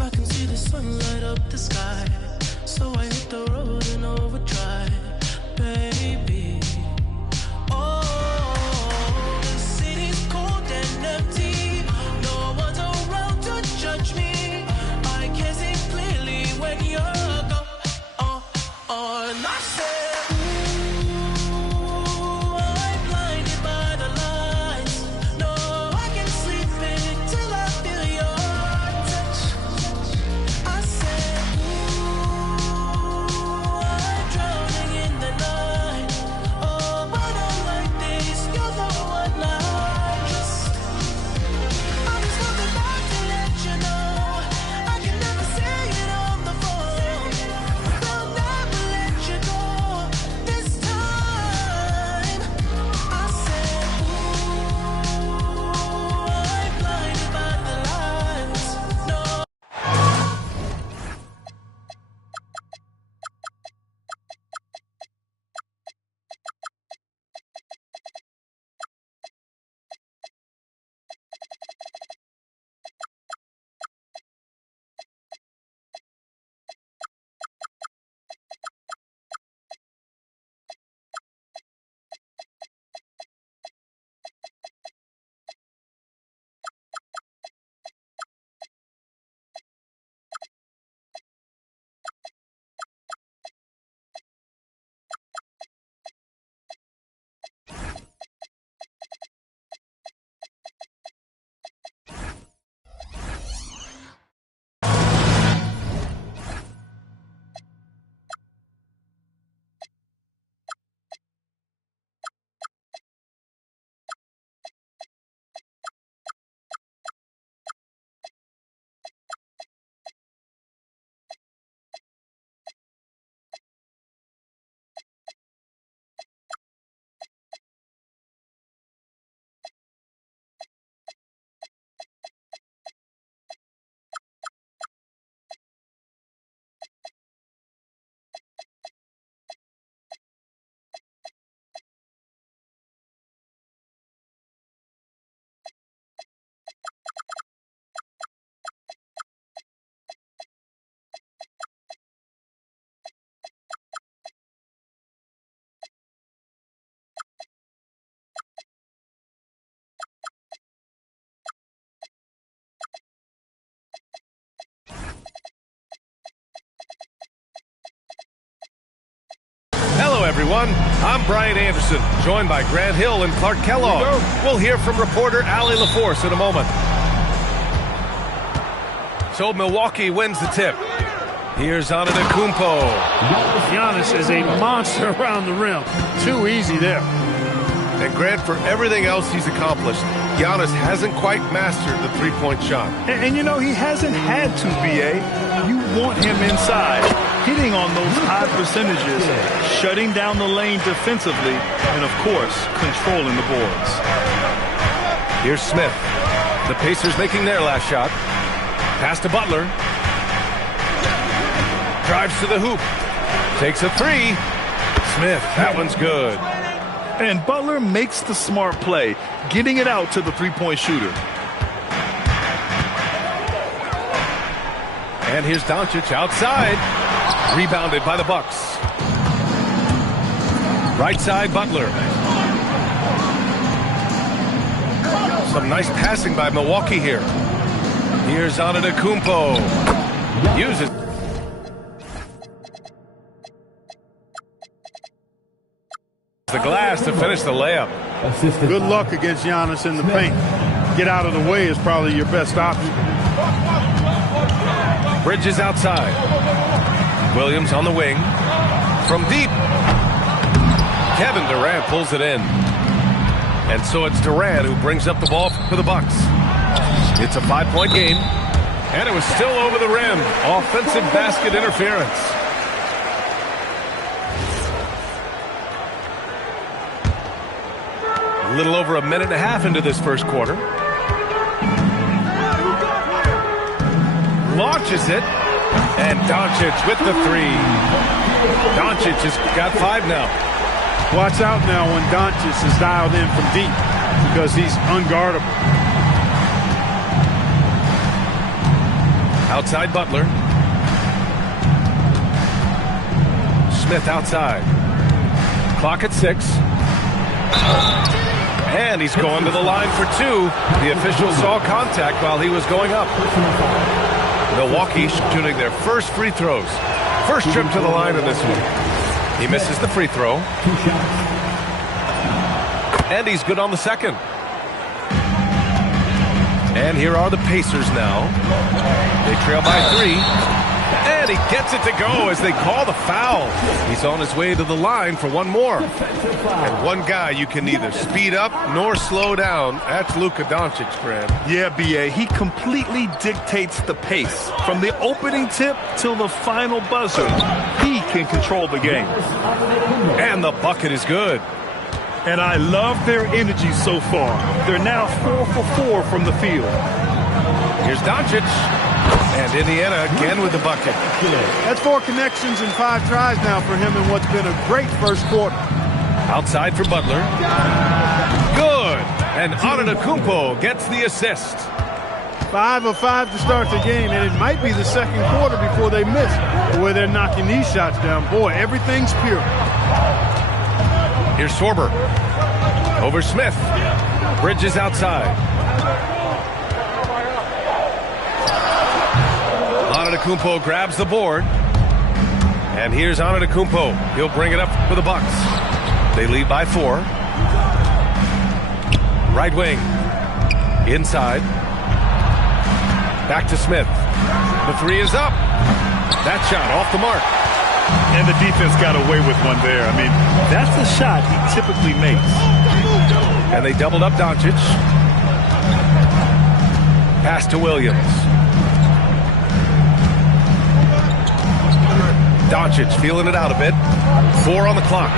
I can see the sun light up the sky. So I hit the road in overdrive, baby. Oh, the city's cold and empty. No one's around to judge me. I can see clearly when you're gone. And I said, ooh, I'm blinded by the lights. No, I can't sleep until I feel your touch. I said, ooh, I'm drowning in the night. Oh, but I'm like this, you're the one I trust. I just wanted back to let you know I can never say it on the phone. I'll never let you go this time. I said, ooh, I'm blinded by the lights. No. Hello, everyone. I'm Brian Anderson, joined by Grant Hill and Clark Kellogg. We'll hear from reporter Allie LaForce in a moment. So Milwaukee wins the tip. Here's Antetokounmpo. Giannis is a monster around the rim. Too easy there. And Grant, for everything else he's accomplished, Giannis hasn't quite mastered the three-point shot. And you know, he hasn't had to, B.A. You want him inside, hitting on those high percentages, shutting down the lane defensively, and, of course, controlling the boards. Here's Smith. The Pacers making their last shot. Pass to Butler. Drives to the hoop. Takes a three. Smith, that one's good. And Butler makes the smart play, getting it out to the three-point shooter. And here's Doncic outside. Rebounded by the Bucks. Right side, Butler. Some nice passing by Milwaukee here. Here's Antetokounmpo. Uses. The glass to finish the layup. Good luck against Giannis in the paint. Get out of the way is probably your best option. Bridges outside. Williams on the wing. From deep. Kevin Durant pulls it in. And so it's Durant who brings up the ball for the Bucks. It's a 5-point game. And it was still over the rim. Offensive basket interference. A little over a minute and a half into this first quarter. Launches it. And Doncic with the three. Doncic has got 5 now. Watch out now when Doncic is dialed in from deep because he's unguardable. Outside Butler. Smith outside. Clock at 6. And he's going to the line for 2. The official saw contact while he was going up. Milwaukee shooting their first free throws. First trip to the line in this one. He misses the free throw. And he's good on the second. And here are the Pacers now. They trail by 3. And he gets it to go as they call the foul. He's on his way to the line for one more. And one guy you can neither speed up nor slow down. That's Luka Doncic, Grant. Yeah, B.A., he completely dictates the pace. From the opening tip till the final buzzer, he can control the game. And the bucket is good. And I love their energy so far. They're now 4 for 4 from the field. Here's Doncic. And Indiana again with the bucket. That's 4 connections and 5 tries now for him in what's been a great first quarter. Outside for Butler. Good. And Antetokounmpo gets the assist. 5 of 5 to start the game, and it might be the second quarter before they miss. The way they're knocking these shots down, boy, everything's pure. Here's Sorber. Over Smith. Bridges outside. Antetokounmpo grabs the board. And here's Antetokounmpo. He'll bring it up for the Bucks. They lead by 4. Right wing. Inside. Back to Smith. The 3 is up. That shot off the mark. And the defense got away with one there. I mean, that's the shot he typically makes. And they doubled up Doncic. Pass to Williams. Doncic feeling it out a bit. 4 on the clock.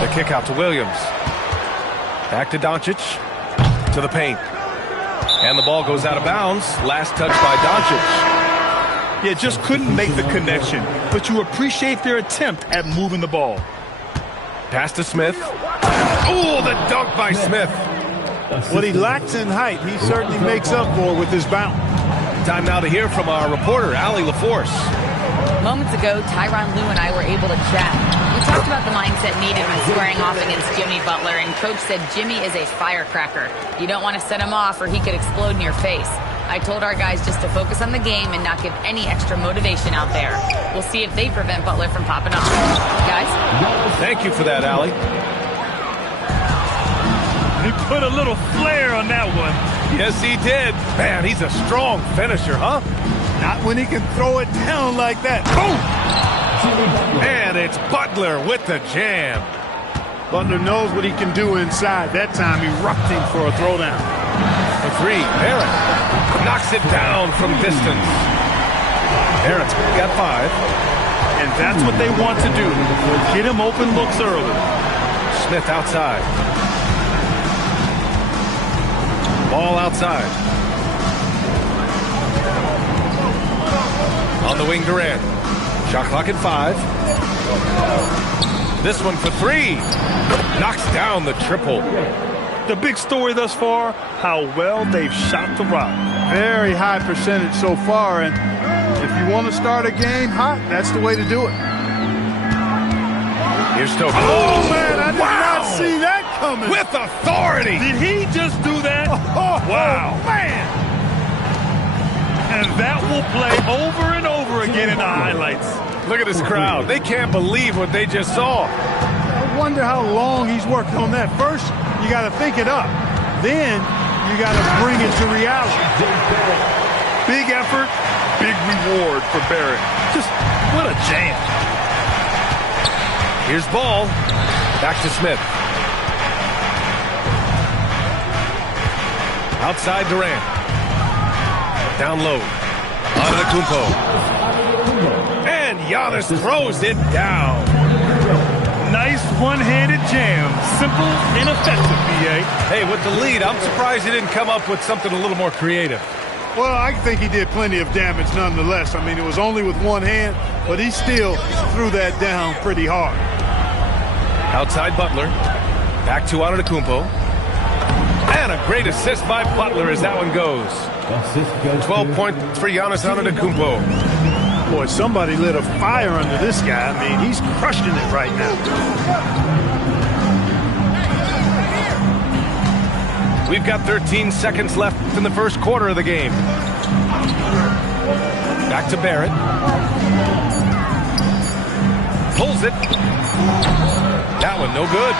The kick out to Williams. Back to Doncic. To the paint. And the ball goes out of bounds. Last touch by Doncic. Yeah, just couldn't make the connection. But you appreciate their attempt at moving the ball. Pass to Smith. Oh, the dunk by Smith. What he lacks in height, he certainly makes up for with his bounce. Time now to hear from our reporter, Allie LaForce. Moments ago, Tyronn Lue and I were able to chat. We talked about the mindset needed when squaring off against Jimmy Butler, and Coach said Jimmy is a firecracker. You don't want to set him off or he could explode in your face. I told our guys just to focus on the game and not give any extra motivation out there. We'll see if they prevent Butler from popping off. Guys? Thank you for that, Allie. He put a little flair on that one. Yes, he did. Man, he's a strong finisher, huh? Not when he can throw it down like that. Boom! And it's Butler with the jam. Butler knows what he can do inside. That time he rocked him for a throwdown. The 3, Barrett knocks it down from distance. Barrett's got 5. And that's what they want to do. Get him open looks early. Smith outside. Ball outside. On the wing, Durant. Shot clock at 5. This one for 3. Knocks down the triple. The big story thus far, how well they've shot the rock. Very high percentage so far, and if you want to start a game hot, that's the way to do it. Here's Stoker. Oh, man, I did not see that coming. With authority. Did he just do that? Wow. Man. And that will play over and over again in the highlights. Look at this crowd. They can't believe what they just saw. I wonder how long he's worked on that. First, you got to think it up. Then you got to bring it to reality. Big effort, big reward for Barrett. Just what a jam. Here's Ball. Back to Smith. Outside Durant. Down low. Antetokounmpo. And Giannis throws it down. Nice one-handed jam. Simple and effective, B.A. Hey, with the lead, I'm surprised he didn't come up with something a little more creative. Well, I think he did plenty of damage nonetheless. I mean, it was only with one hand, but he still threw that down pretty hard. Outside Butler. Back to Antetokounmpo. And a great assist by Butler as that one goes. 12 points for Giannis Antetokounmpo. Boy, somebody lit a fire under this guy. I mean, he's crushing it right now. We've got 13 seconds left in the first quarter of the game. Back to Barrett. Pulls it. That one no good.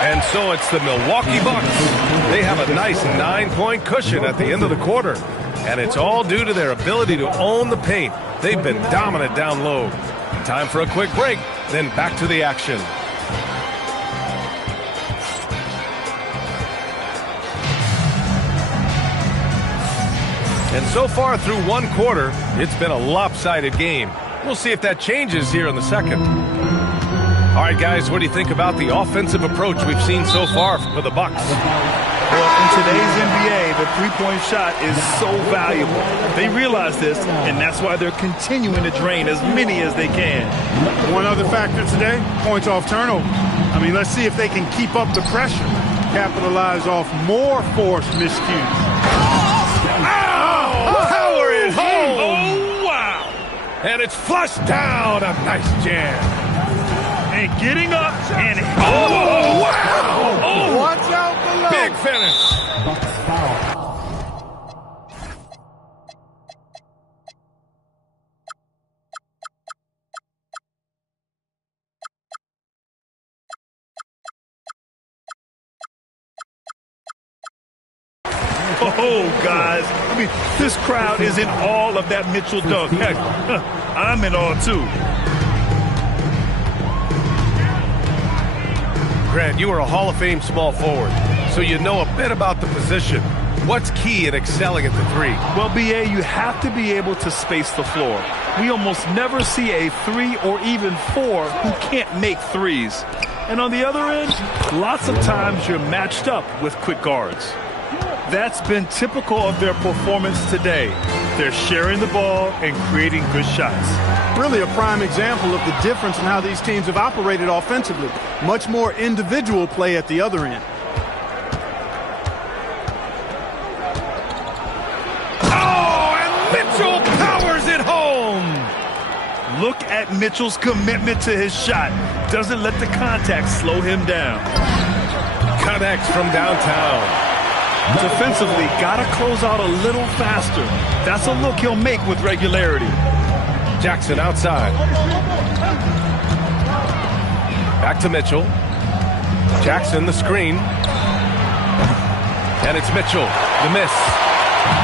And so it's the Milwaukee Bucks. They have a nice 9-point cushion at the end of the quarter. And it's all due to their ability to own the paint. They've been dominant down low. Time for a quick break, then back to the action. And so far through one quarter, it's been a lopsided game. We'll see if that changes here in the second. All right, guys, what do you think about the offensive approach we've seen so far for the Bucks? Well, in today's NBA, the three-point shot is so valuable. They realize this, and that's why they're continuing to drain as many as they can. One other factor today, points off turnover. I mean, let's see if they can keep up the pressure, capitalize off more forced miscues. Power is home! Oh, wow! And it's flushed down. A nice jam. And getting up and... Oh, wow! Oh, watch out below. Big finish. Oh, guys. I mean, this crowd is in awe of that Mitchell dunk. Heck, I'm in awe, too. Grant, you are a Hall of Fame small forward, so you know a bit about the position. What's key in excelling at the three? Well, B.A., you have to be able to space the floor. We almost never see a 3 or even 4 who can't make threes. And on the other end, lots of times you're matched up with quick guards. That's been typical of their performance today. They're sharing the ball and creating good shots. Really a prime example of the difference in how these teams have operated offensively. Much more individual play at the other end. Oh, and Mitchell powers it home! Look at Mitchell's commitment to his shot. Doesn't let the contact slow him down. Connects from downtown. Defensively, gotta close out a little faster. That's a look he'll make with regularity. Jackson outside. Back to Mitchell. Jackson the screen. And it's Mitchell. The miss.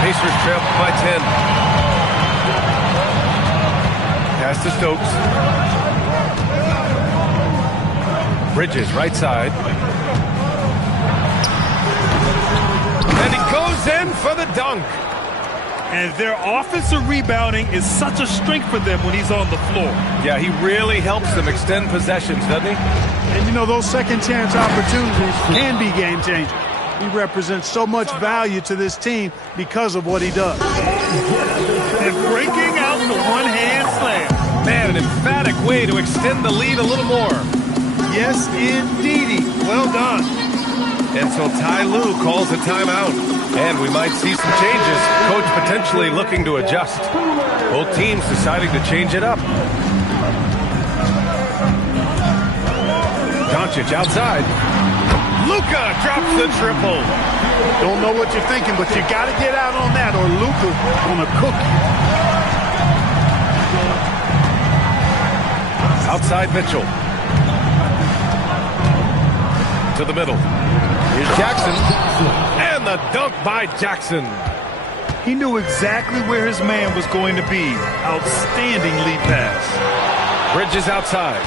Pacers trail by 10. Pass to Stokes. Bridges right side. And he goes in for the dunk. And their offensive rebounding is such a strength for them when he's on the floor. Yeah, he really helps them extend possessions, doesn't he? And, you know, those second chance opportunities can be game changers. He represents so much value to this team because of what he does. And breaking out the one-hand slam. Man, an emphatic way to extend the lead a little more. Yes, indeedy. Well done. And so Ty Lue calls a timeout. And we might see some changes. Coach potentially looking to adjust. Both teams deciding to change it up. Doncic outside. Luka drops the triple. Don't know what you're thinking, but you got to get out on that or Luka gonna cook you. Outside Mitchell. To the middle. Here's Jackson. And the dunk by Jackson. He knew exactly where his man was going to be. Outstanding lead pass. Bridges outside.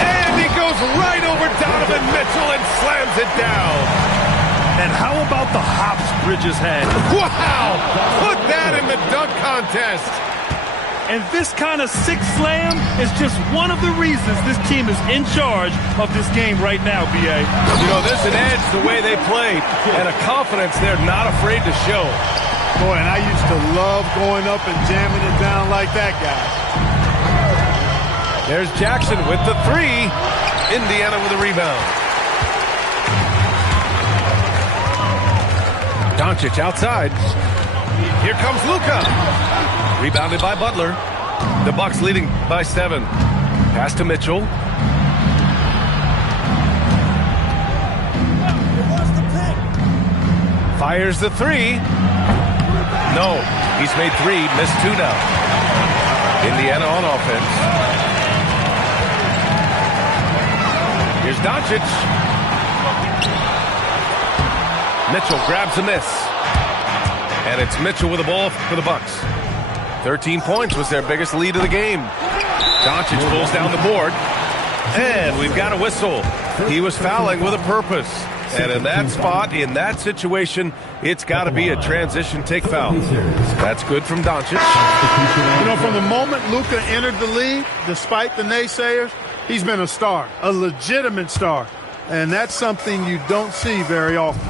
And he goes right over Donovan Mitchell and slams it down. And how about the hops Bridges had? Wow! Put that in the dunk contest. And this kind of sick slam is just one of the reasons this team is in charge of this game right now, B.A. You know, there's an edge the way they played and a confidence they're not afraid to show. Boy, and I used to love going up and jamming it down like that, guy. There's Jackson with the three. Indiana with a rebound. Doncic outside. Here comes Luka. Rebounded by Butler. The Bucks leading by 7. Pass to Mitchell. Fires the 3. No, he's made 3, missed 2 now. Indiana on offense. Here's Doncic. Mitchell grabs a miss. And it's Mitchell with the ball for the Bucks. 13 points was their biggest lead of the game. Doncic pulls down the board. And we've got a whistle. He was fouling with a purpose. And in that spot, in that situation, it's got to be a transition take foul. That's good from Doncic. You know, from the moment Luka entered the league, despite the naysayers, he's been a star, a legitimate star. And that's something you don't see very often.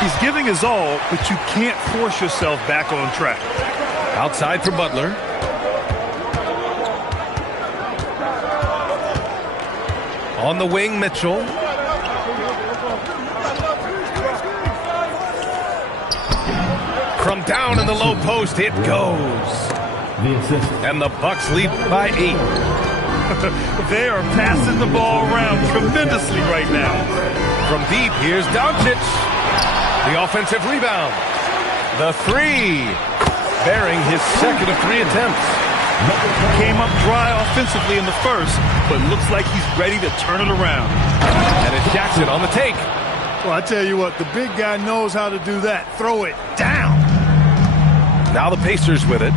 He's giving his all, but you can't force yourself back on track. Outside for Butler. On the wing, Mitchell. From down in the low post, it goes. And the Bucks lead by 8. They are passing the ball around tremendously right now. From deep, here's Doncic. The offensive rebound. The 3. Bearing his second of 3 attempts. Came up dry offensively in the first, but looks like he's ready to turn it around. And it's Jackson on the take. Well, I tell you what, the big guy knows how to do that. Throw it down. Now the Pacers with it.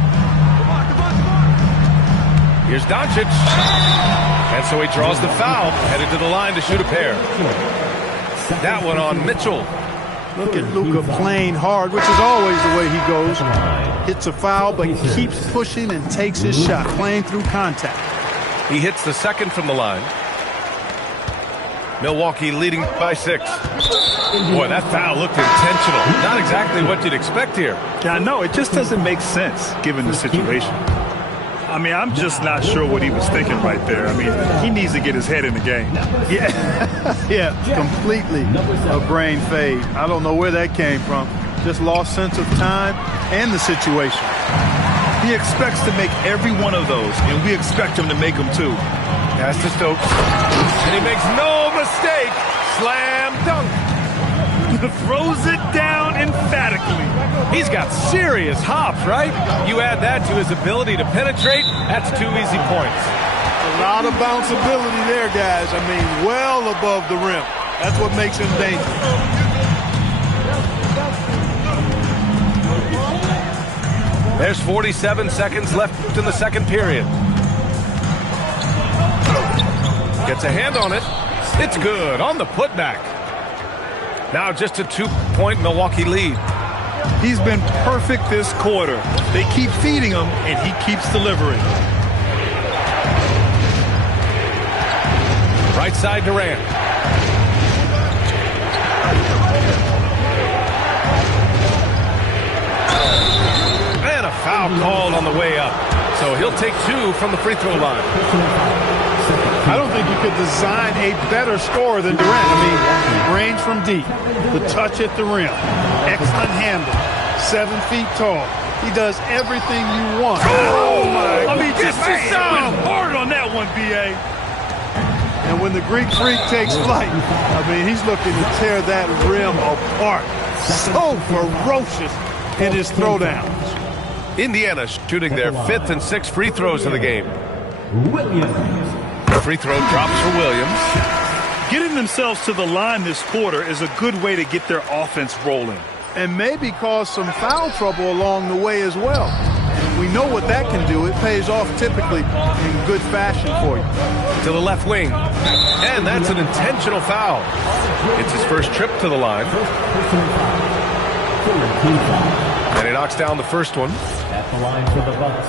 Here's Doncic. And so he draws the foul, headed to the line to shoot a pair. That one on Mitchell. Look at Luka playing hard, which is always the way he goes. Hits a foul, but keeps pushing and takes his shot, playing through contact. He hits the second from the line. Milwaukee leading by 6. Boy, that foul looked intentional. Not exactly what you'd expect here. Yeah, no, it just doesn't make sense given the situation. I mean, I'm just not sure what he was thinking right there. I mean, he needs to get his head in the game. Yeah, completely a brain fade. I don't know where that came from. Just lost sense of time and the situation. He expects to make every one of those, and we expect him to make them too. Pass to Stokes. And he makes no mistake. Slam dunk. Throws it down emphatically. He's got serious hops, right? You add that to his ability to penetrate, that's 2 easy points. A lot of bounceability there, guys. I mean, well above the rim. That's what makes him dangerous. There's 47 seconds left in the second period. Gets a hand on it. It's good on the putback. Now just a 2-point Milwaukee lead. He's been perfect this quarter. They keep feeding him, and he keeps delivering. Right side Durant. And a foul called on the way up. So he'll take 2 from the free throw line. I don't think you could design a better scorer than Durant. I mean, range from deep, the touch at the rim, excellent handle, 7 feet tall. He does everything you want. Oh, my. I mean, just went hard on that one, B.A. And when the Greek Freak takes flight, I mean, he's looking to tear that rim apart. So ferocious in his throwdowns. Indiana shooting their 5th and 6th free throws of the game. The free throw drops for Williams. Getting themselves to the line this quarter is a good way to get their offense rolling. And maybe cause some foul trouble along the way as well. We know what that can do. It pays off typically in good fashion for you. To the left wing. And that's an intentional foul. It's his first trip to the line. And he knocks down the first one. At the line for the Bucks,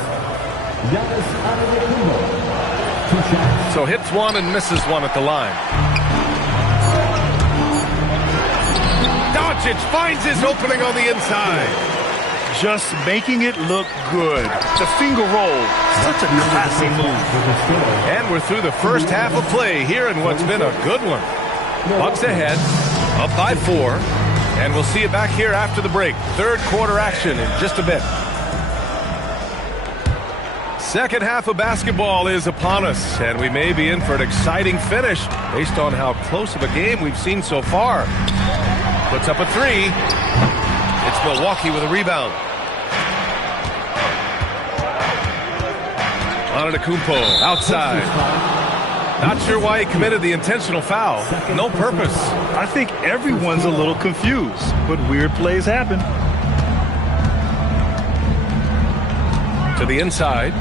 Giannis Antetokounmpo. So hits one and misses one at the line. Doncic finds his opening on the inside. Just making it look good. The finger roll, such a classy move. And we're through the first half of play here in what's been a good one. Bucks ahead, up by 4, and we'll see you back here after the break. Third quarter action in just a bit. Second half of basketball is upon us, and we may be in for an exciting finish based on how close of a game we've seen so far. Puts up a 3. It's Milwaukee with a rebound. Antetokounmpo outside. Not sure why he committed the intentional foul. No purpose. I think everyone's a little confused, but weird plays happen. To the inside.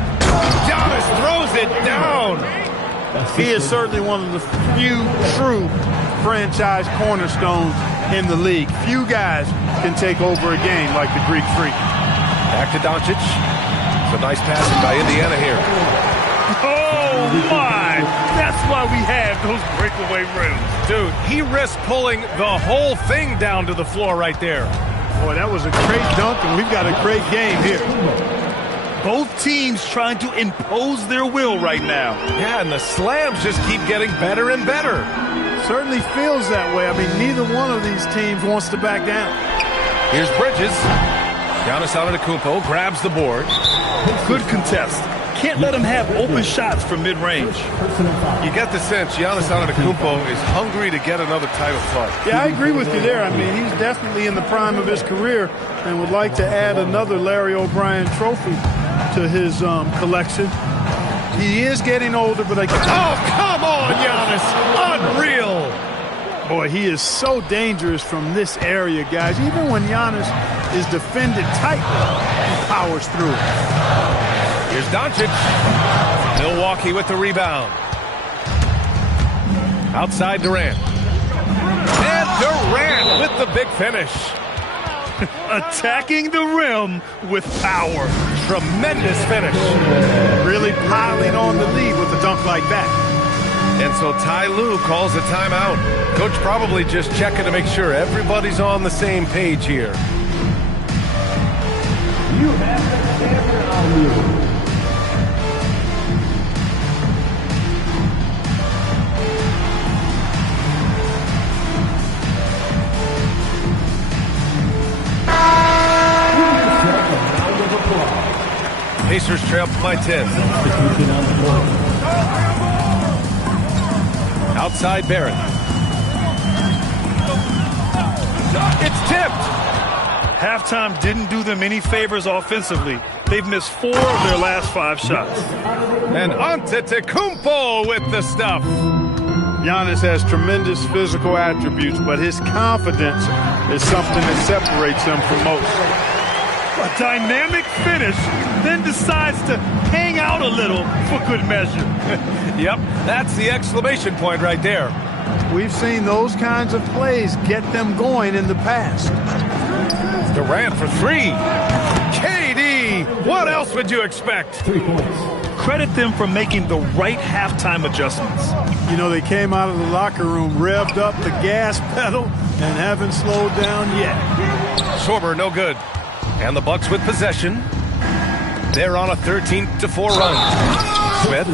Giannis throws it down. He is certainly one of the few true franchise cornerstones in the league. Few guys can take over a game like the Greek Freak. Back to Doncic. It's a nice passing by Indiana here. Oh, my! That's why we have those breakaway rims. Dude, he risked pulling the whole thing down to the floor right there. Boy, that was a great dunk, and we've got a great game here. Both teams trying to impose their will right now. Yeah, and the slams just keep getting better and better. Certainly feels that way. I mean, neither one of these teams wants to back down. Here's Bridges. Giannis Antetokounmpo grabs the board. Good contest. Can't let him have open shots from mid-range. You get the sense Giannis Antetokounmpo is hungry to get another title fight. Yeah, I agree with you there. I mean, he's definitely in the prime of his career and would like to add another Larry O'Brien trophy to his collection. He is getting older, but oh, come on, Giannis. Unreal. Boy, he is so dangerous from this area, guys. Even when Giannis is defended tightly, he powers through it. Here's Doncic. Milwaukee with the rebound. Outside Durant. And Durant with the big finish. Attacking the rim with power. Tremendous finish. Really piling on the lead with a dunk like that. And so Ty Lue calls a timeout. Coach probably just checking to make sure everybody's on the same page here. You have the camera on you. Pacers trail by 10. Outside Barrett. It's tipped. Halftime didn't do them any favors offensively. They've missed 4 of their last 5 shots. And Antetokounmpo with the stuff. Giannis has tremendous physical attributes, but his confidence is something that separates him from most. A dynamic finish, then decides to hang out a little for good measure. Yep, that's the exclamation point right there. We've seen those kinds of plays get them going in the past. Durant for 3. KD, what else would you expect? 3 points. Credit them for making the right halftime adjustments. You know, they came out of the locker room, revved up the gas pedal, and haven't slowed down yet. Schwarber, no good. And the Bucks with possession. They're on a 13-4 run. Smith.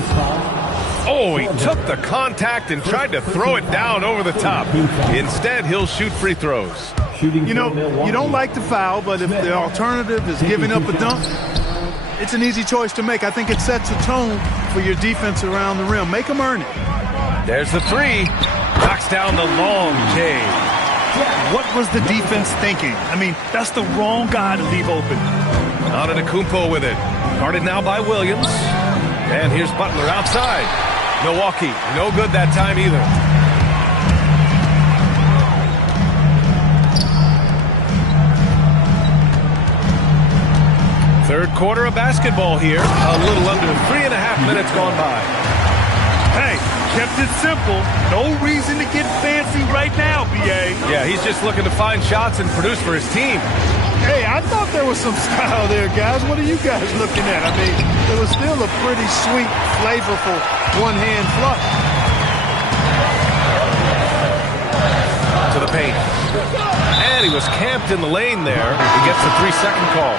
Oh, he took the contact and tried to throw it down over the top. Instead, he'll shoot free throws. You know, you don't like the foul, but if the alternative is giving up a dunk, it's an easy choice to make. I think it sets a tone for your defense around the rim. Make them earn it. There's the 3. Knocks down the long J. What was the defense thinking? I mean, that's the wrong guy to leave open. Antetokounmpo with it. Guarded now by Williams. And here's Butler outside. Milwaukee, no good that time either. Third quarter of basketball here. A little under 3.5 minutes gone by. Hey, kept it simple. No reason to get fancy right now, B.A. Yeah, he's just looking to find shots and produce for his team. Hey, I thought there was some style there, guys. What are you guys looking at? I mean, it was still a pretty sweet, flavorful one-hand flush. To the paint. And he was camped in the lane there. He gets a 3-second call.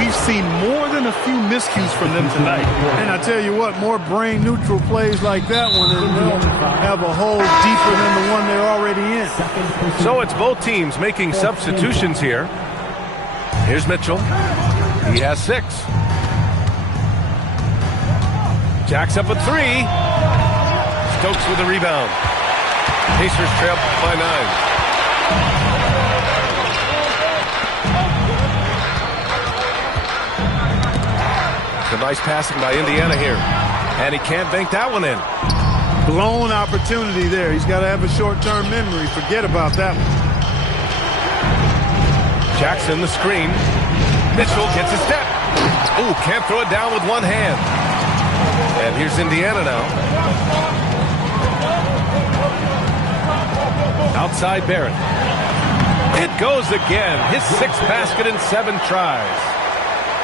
We've seen more than a few miscues from them tonight. And I tell you what, more brain-neutral plays like that one, and they'll have a hole deeper than the one they're already in. So it's both teams making substitutions here. Here's Mitchell. He has 6. Jacks up a 3. Stokes with the rebound. Pacers trail by 9. It's a nice passing by Indiana here. And he can't bank that one in. Blown opportunity there. He's got to have a short-term memory. Forget about that one. Jackson the screen. Mitchell gets a step. Ooh, can't throw it down with one hand. And here's Indiana now. Outside Barrett. It goes again. His 6th basket in 7 tries.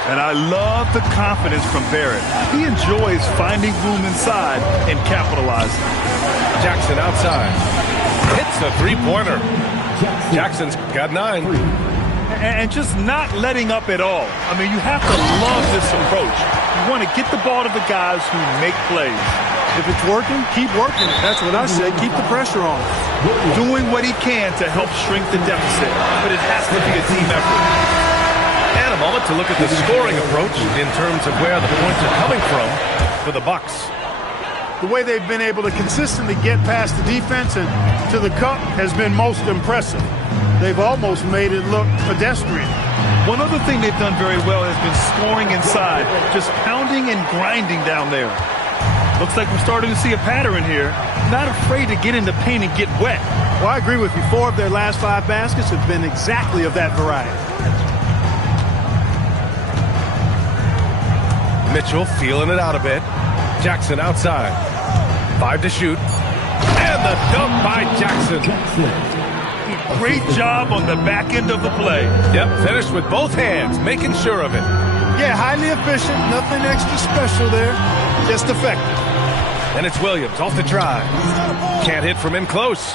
And I love the confidence from Barrett. He enjoys finding room inside and capitalizing. Jackson outside. Hits a 3-pointer. Jackson's got 9. And just not letting up at all. I mean, you have to love this approach. You want to get the ball to the guys who make plays. If it's working, keep working it. That's what I say. Keep the pressure on. Doing what he can to help shrink the deficit. But it has to be a team effort. And a moment to look at the scoring approach in terms of where the points are coming from for the Bucks. The way they've been able to consistently get past the defense and to the cup has been most impressive. They've almost made it look pedestrian. One other thing they've done very well has been scoring inside, just pounding and grinding down there. Looks like we're starting to see a pattern here. Not afraid to get in the paint and get wet. Well, I agree with you. 4 of their last 5 baskets have been exactly of that variety. Mitchell feeling it out a bit. Jackson outside. 5 to shoot. And the dunk by Jackson. Great job on the back end of the play. Yep, finished with both hands, making sure of it. Yeah, highly efficient. Nothing extra special there. Just effective. And it's Williams off the drive. Can't hit from in close.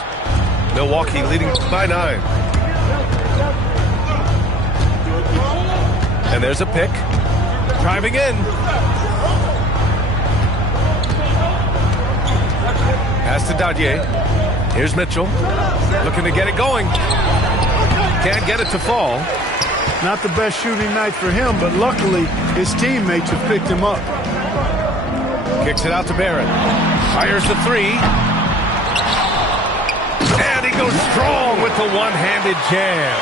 Milwaukee leading by 9. And there's a pick. Driving in. Pass to Dadier. Here's Mitchell. Looking to get it going. Can't get it to fall. Not the best shooting night for him, but luckily his teammates have picked him up. Kicks it out to Barrett. Fires the 3. And he goes strong with the one-handed jam.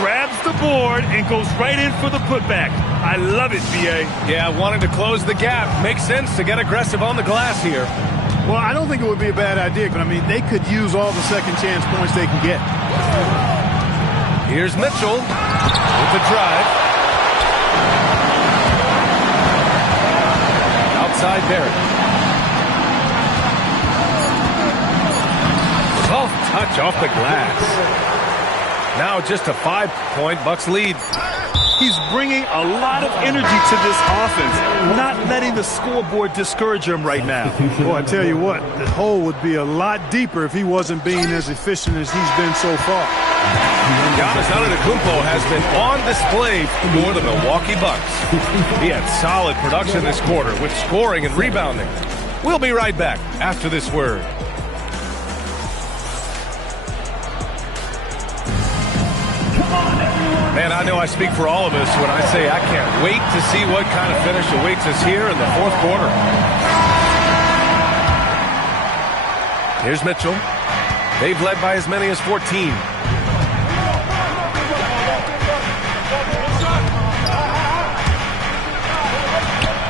Grabs the board and goes right in for the putback. I love it, B.A. Yeah, wanting to close the gap. Makes sense to get aggressive on the glass here. Well, I don't think it would be a bad idea, but I mean, they could use all the second chance points they can get. Here's Mitchell with the drive. Outside Barrett. Soft touch off the glass. Now just a 5-point Bucks lead. He's bringing a lot of energy to this offense, not letting the scoreboard discourage him right now. Boy, I tell you what, the hole would be a lot deeper if he wasn't being as efficient as he's been so far. Giannis Antetokounmpo has been on display for the Milwaukee Bucks. He had solid production this quarter with scoring and rebounding. We'll be right back after this word. Man, I know I speak for all of us when I say I can't wait to see what kind of finish awaits us here in the 4th quarter. Here's Mitchell. They've led by as many as 14.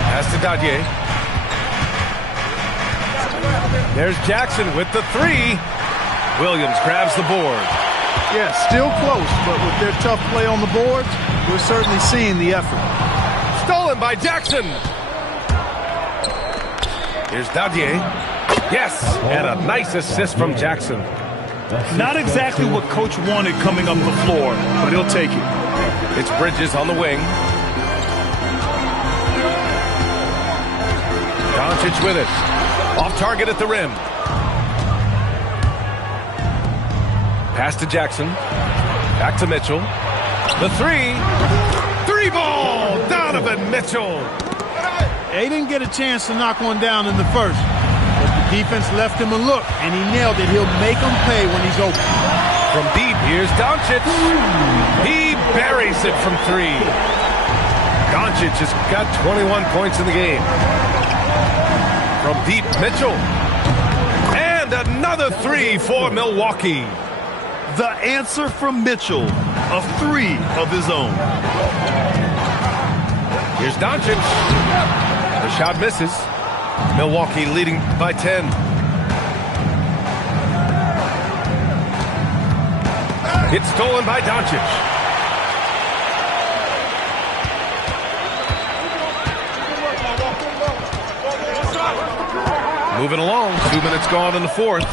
Pass to Dadier. There's Jackson with the 3. Williams grabs the board. Yeah, still close, but with their tough play on the boards, we're certainly seeing the effort. Stolen by Jackson. Here's Dadier. Yes, and a nice assist from Jackson. Not exactly what Coach wanted coming up the floor, but he'll take it. It's Bridges on the wing. Doncic with it. Off target at the rim. Pass to Jackson. Back to Mitchell. The three. Three ball. Donovan Mitchell. They didn't get a chance to knock one down in the first. But the defense left him a look, and he nailed it. He'll make them pay when he's open. From deep, here's Doncic. He buries it from three. Doncic has got 21 points in the game. From deep, Mitchell. And another three for Milwaukee. The answer from Mitchell, a three of his own. Here's Doncic. The shot misses. Milwaukee leading by 10. It's stolen by Doncic. Moving along. 2 minutes gone in the fourth.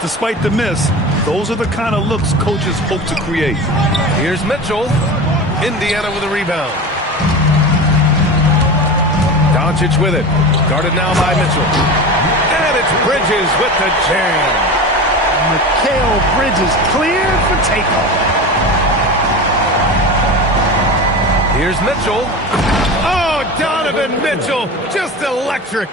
Despite the miss, those are the kind of looks coaches hope to create. Here's Mitchell. Indiana with a rebound. Doncic with it. Guarded now by Mitchell. And it's Bridges with the jam. Mikal Bridges cleared for takeoff. Here's Mitchell. Oh, Donovan Mitchell. Just electric.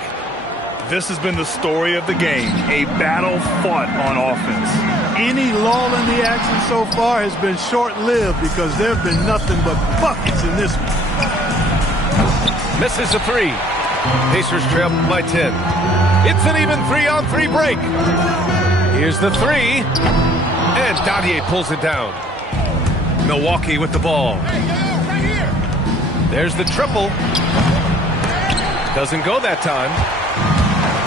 This has been the story of the game, a battle fought on offense. Any lull in the action so far has been short-lived because there have been nothing but buckets in this one. Misses a three. Pacers trail by 10. It's an even 3-on-3 break. Here's the three. And Dadier pulls it down. Milwaukee with the ball. There's the triple. Doesn't go that time.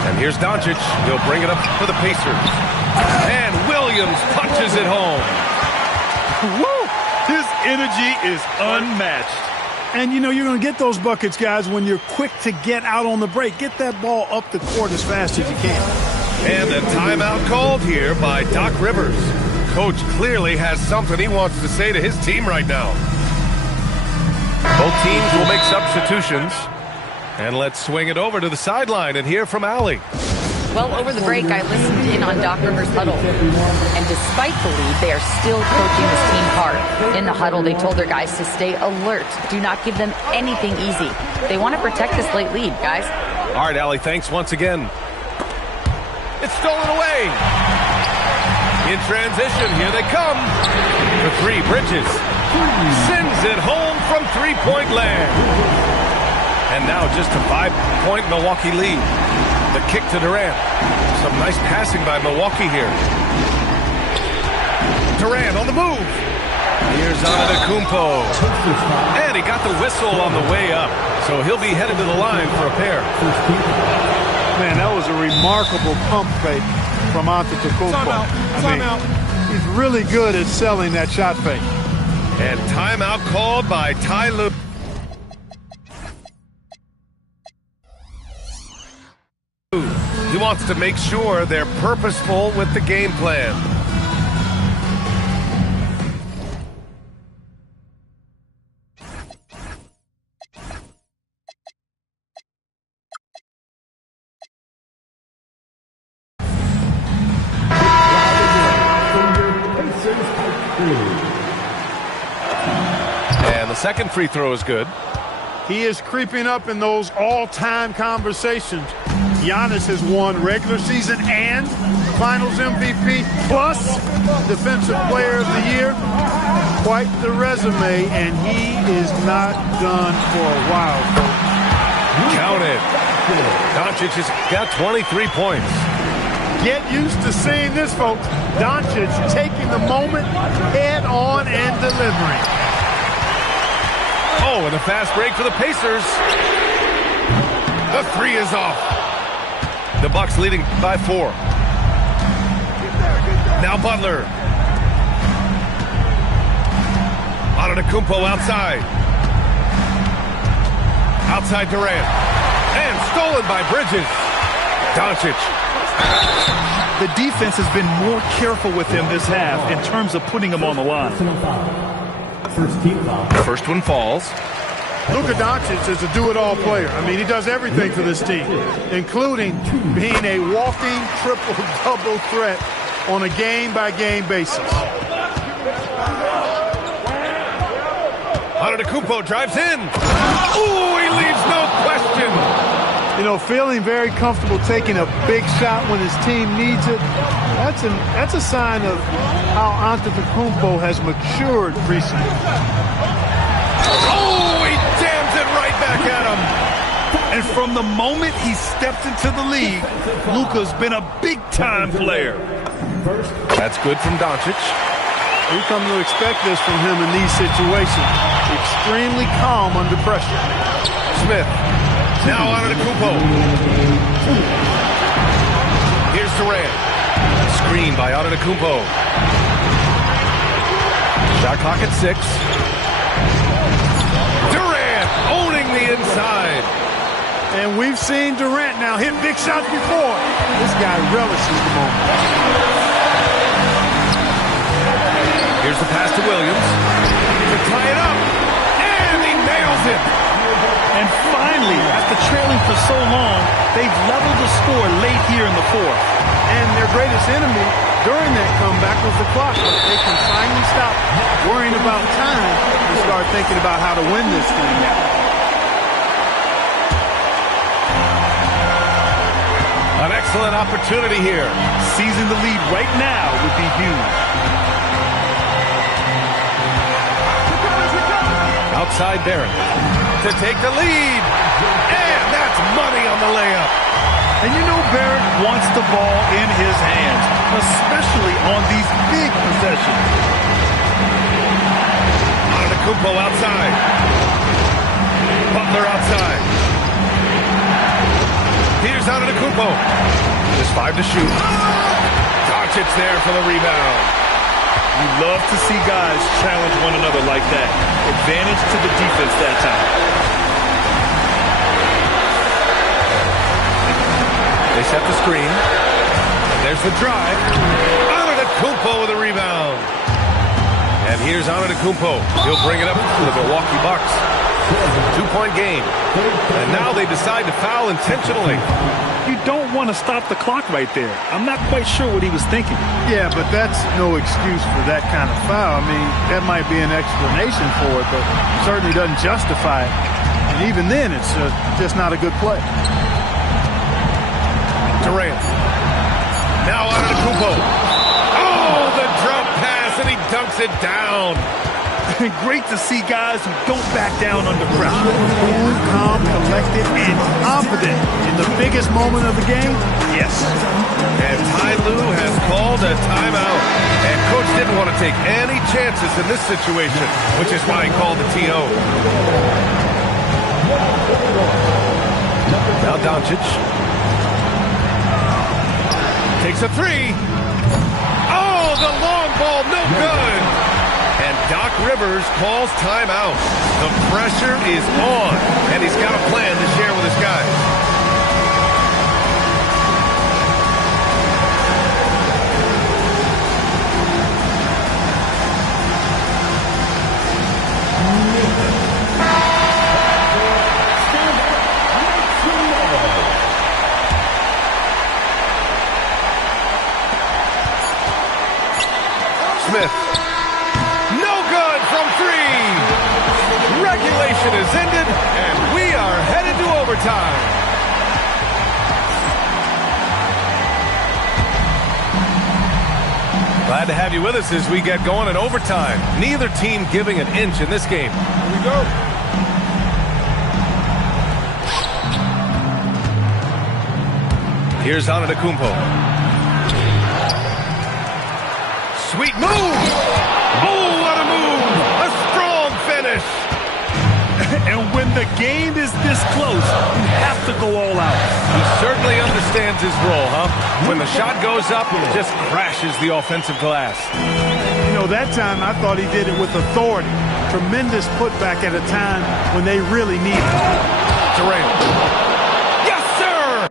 And here's Doncic. He'll bring it up for the Pacers. And Williams punches it home. Woo! His energy is unmatched. And, you know, you're going to get those buckets, guys, when you're quick to get out on the break. Get that ball up the court as fast as you can. And a timeout called here by Doc Rivers. Coach clearly has something he wants to say to his team right now. Both teams will make substitutions. And let's swing it over to the sideline and hear from Allie. Well, over the break, I listened in on Doc Rivers' huddle. And despite the lead, they are still coaching this team hard. In the huddle, they told their guys to stay alert. Do not give them anything easy. They want to protect this late lead, guys. All right, Allie, thanks once again. It's stolen away. In transition, here they come. The three, Bridges. Sends it home from three-point land. And now just a 5-point Milwaukee lead. The kick to Durant. Some nice passing by Milwaukee here. Durant on the move. Here's Antetokounmpo. And he got the whistle on the way up. So he'll be headed to the line for a pair. Man, that was a remarkable pump fake from Antetokounmpo. He's really good at selling that shot fake. And timeout called by Ty Lue. He wants to make sure they're purposeful with the game plan. And the second free throw is good. He is creeping up in those all-time conversations. Giannis has won regular season and Finals MVP plus Defensive Player of the Year. Quite the resume, and he is not done for a while, folks. Count it. Doncic has got 23 points. Get used to seeing this, folks. Doncic taking the moment head on and delivering. Oh, and a fast break for the Pacers. The three is off. The Bucks leading by 4. Now Butler. Antetokounmpo outside. Outside Durant. And stolen by Bridges. Doncic. The defense has been more careful with him this half in terms of putting him on the line. First team foul. First one falls. Luka Doncic is a do-it-all player. I mean, he does everything for this team, including being a walking triple-double threat on a game-by-game basis. Antetokounmpo drives in. Ooh, he leaves no question. You know, feeling very comfortable taking a big shot when his team needs it. That's a sign of how Antetokounmpo has matured recently. Oh, he jams it right back at him. And from the moment he stepped into the league, Luka's been a big-time player. That's good from Doncic. We come to expect this from him in these situations. Extremely calm under pressure. Smith. Now Antetokounmpo. Here's Durant. Screen by Antetokounmpo. Shot clock at 6. Durant owning the inside. And we've seen Durant now hit big shots before. This guy relishes the moment. Here's the pass to Williams. To tie it up. And he nails it. And finally, after trailing for so long, they've leveled the score late here in the fourth. And their greatest enemy during that comeback was the clock. But they can finally stop worrying about time and start thinking about how to win this thing now. An excellent opportunity here. Seizing the lead right now would be huge. Outside Barrett to take the lead. And that's money on the layup. And you know Barrett wants the ball in his hands, especially on these big possessions. Antetokounmpo outside. Butler outside. Here's Antetokounmpo. There's 5 to shoot. Doncic there for the rebound. You love to see guys challenge one another like that. Advantage to the defense that time. They set the screen. And there's the drive. Antetokounmpo with a rebound. And here's Antetokounmpo. He'll bring it up for the Milwaukee Bucks. 2-point game. And now they decide to foul intentionally. You don't want to stop the clock right there. I'm not quite sure what he was thinking. Yeah, but that's no excuse for that kind of foul. I mean, that might be an explanation for it, but certainly doesn't justify it. And even then, it's just not a good play. Durant. Now Antetokounmpo. Oh, the drop pass, and he dunks it down. Great to see guys who don't back down under pressure. Cool, calm, collected, and confident in the biggest moment of the game. Yes. And Ty Lue has called a timeout. And Coach didn't want to take any chances in this situation, which is why he called the TO. Now Doncic. Takes a 3. Oh, the long ball, no good. And Doc Rivers calls timeout. The pressure is on, and he's got a plan to share with his guys. Smith. Regulation is ended, and we are headed to overtime. Glad to have you with us as we get going in overtime. Neither team giving an inch in this game. Here we go. Here's Antetokounmpo. Sweet move! Oh, what a move! A strong finish! And when the game is this close, you have to go all out. He certainly understands his role, huh? When the shot goes up, it just crashes the offensive glass. You know, that time I thought he did it with authority. Tremendous putback at a time when they really need it. Durant. Yes, sir!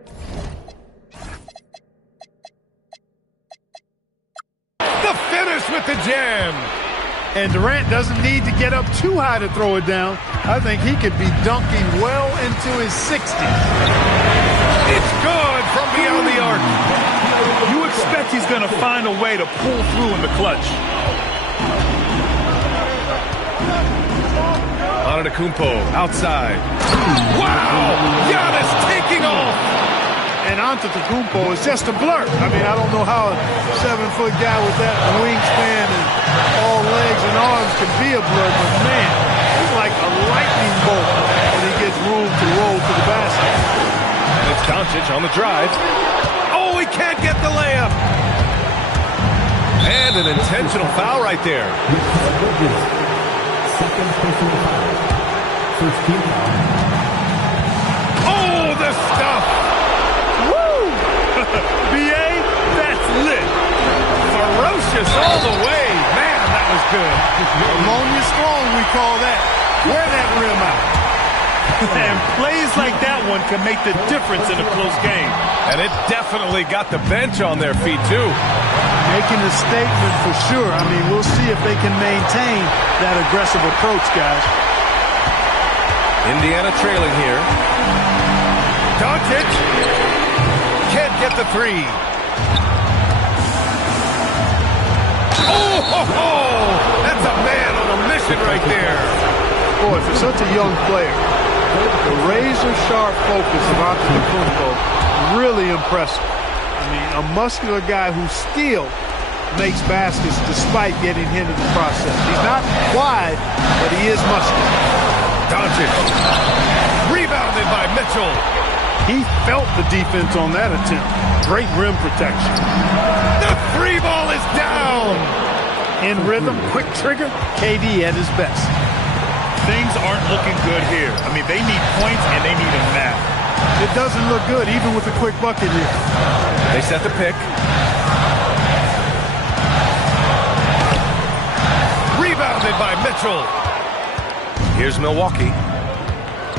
The finish with the jam. And Durant doesn't need to get up too high to throw it down. I think he could be dunking well into his 60s. It's good from beyond the arc. You expect he's going to find a way to pull through in the clutch. Antetokounmpo outside. Wow! Giannis taking off! And Antetokounmpo is just a blur. I mean, I don't know how a 7-foot guy with that wingspan and all legs and arms can be a blur, but man, he's like a lightning bolt when he gets room to roll to the basket. And it's Doncic on the drive. Oh, he can't get the layup! And an intentional foul right there. Second personal foul. First team foul. Oh, the stuff! Woo! B.A., that's lit. Ferocious all the way. Man, that was good. Ammonia strong, we call that. Wear that rim out. And plays like that one can make the difference in a close game. And it definitely got the bench on their feet, too. Making a statement for sure. I mean, we'll see if they can maintain that aggressive approach, guys. Indiana trailing here. Doncic can't get the three. Oh, that's a man on a mission right there. Boy, for such a young player, the razor-sharp focus of Antetokounmpo, really impressive. I mean, a muscular guy who still makes baskets despite getting hit in the process. He's not wide, but he is muscular. Doncic rebounded by Mitchell. He felt the defense on that attempt. Great rim protection. The three ball is down. In rhythm, quick trigger, KD at his best. Things aren't looking good here. I mean, they need points and they need them now. It doesn't look good, even with a quick bucket here. They set the pick. Rebounded by Mitchell. Here's Milwaukee.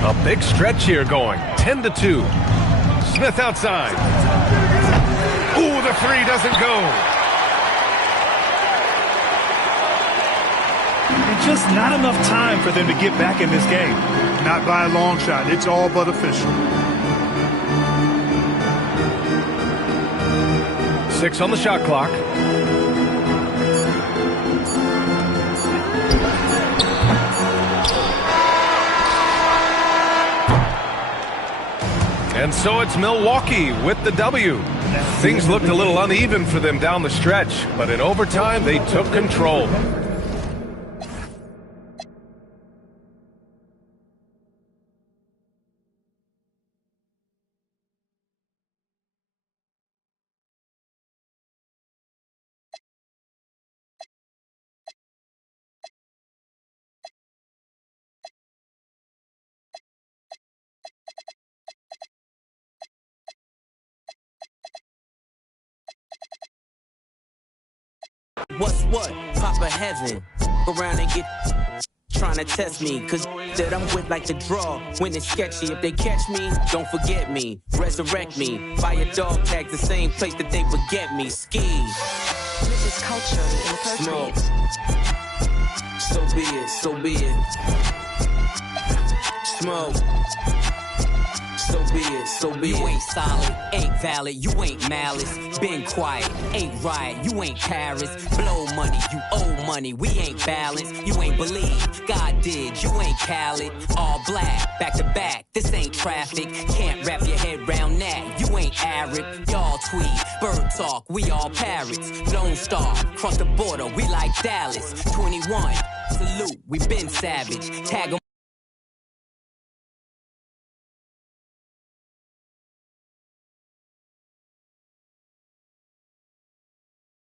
A big stretch here going. 10-2. Smith outside. Ooh, the three doesn't go. And just not enough time for them to get back in this game. Not by a long shot. It's all but official. 6 on the shot clock. And so it's Milwaukee with the W. Things looked a little uneven for them down the stretch, but in overtime they took control. What? Papa Heaven. Go around and get trying to test me. Cause that I'm with like the draw. When it's sketchy, if they catch me, don't forget me. Resurrect me. Fire dog tags the same place that they would get me. Ski. This is culture Smoke. So be it, so be it. Smoke. So be it, so be it. You ain't solid, ain't valid, you ain't malice. Been quiet, ain't right, you ain't Paris. Blow money, you owe money, we ain't balanced. You ain't believe, God did, you ain't Khaled. All black, back to back, this ain't traffic. Can't wrap your head round that, you ain't Arab. Y'all tweet, bird talk, we all parrots. Lone Star, cross the border, we like Dallas. 21, salute, we been savage. Tag 'em